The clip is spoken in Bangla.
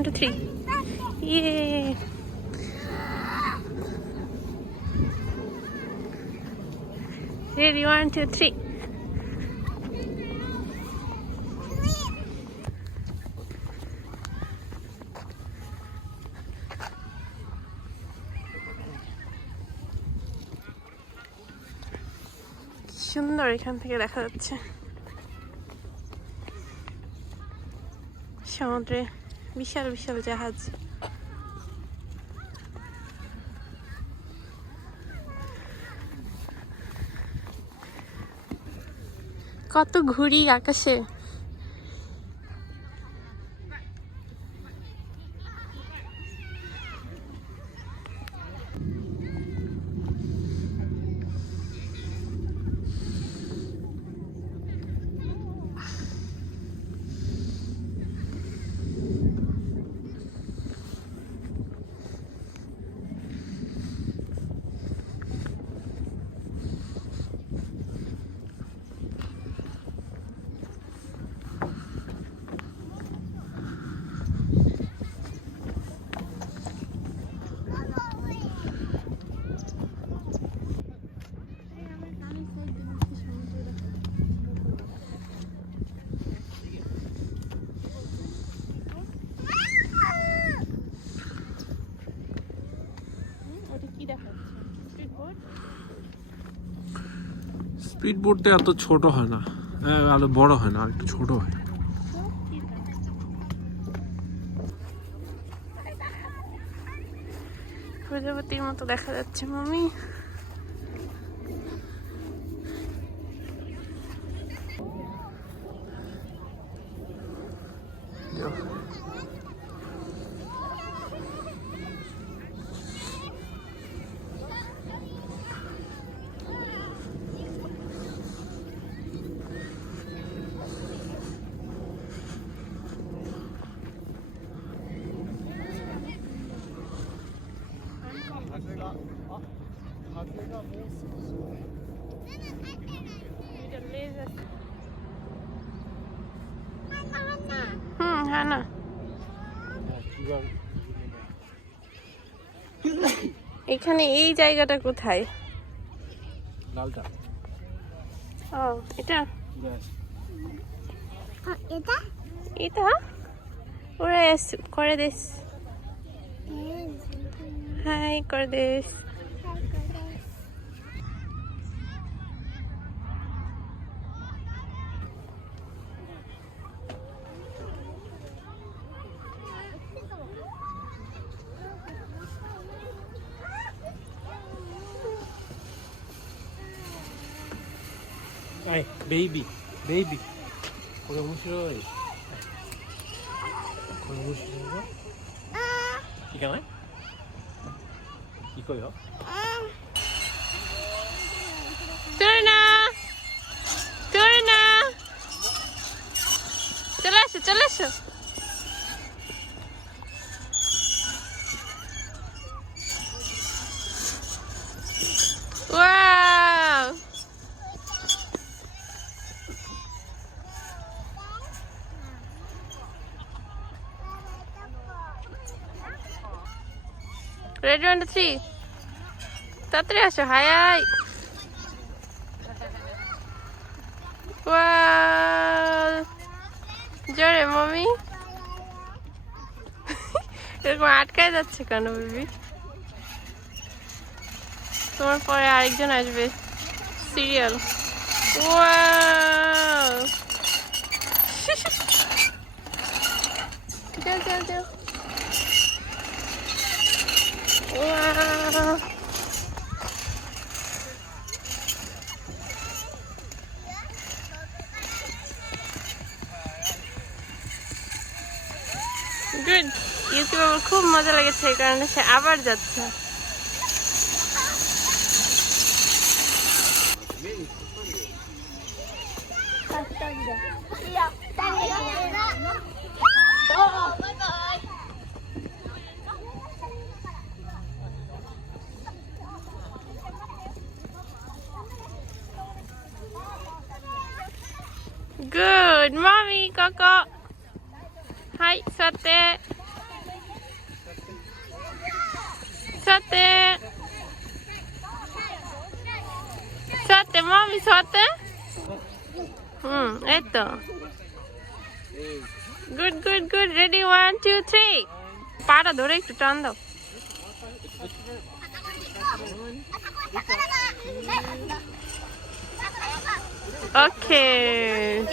ওয়ান টু থ্রি ইয়ে রেডি ওয়ান টু থ্রি সুন্দর এখান থেকে দেখা যাচ্ছে। সমুদ্রে বিশাল বিশাল জাহাজ। কত ঘুড়ি আকাশে। স্পিড বোটটা এত ছোট হয় না। আরও বড় হয় না আর একটু ছোট হয়। প্রজাপতির মতো দেখা যাচ্ছে মামি হুম হ্যাঁ না এখানে এই জায়গাটা কোথায়? লালটা। ও এটা? এটা? এটা? ওরা এস করে দিস হাই করে দিস 아이 베이비 베이비 고래 무시러 고래 무시러 이거네 이거요? 뚫나. 뚫나. 뚫렸어 뚫렸어. রেডি ওয়ান থ্রি তাড়াতাড়ি আসো, হাই হাই. জোরে, মমি। এরকম আটকায় যাচ্ছে কেন, বেবি? তোমার পরে আরেকজন আসবে। সিরিয়াল। যাও যাও যাও। Wow. গুড ইউটিউবে আমার খুব মজা লেগেছে এই কারণে সে আবার যাচ্ছে Good mommy ここはい座って座って座ってマミ座ってうんえっと Good good good. Ready, one, two, three. パラどれ一つちゃんだ Okay.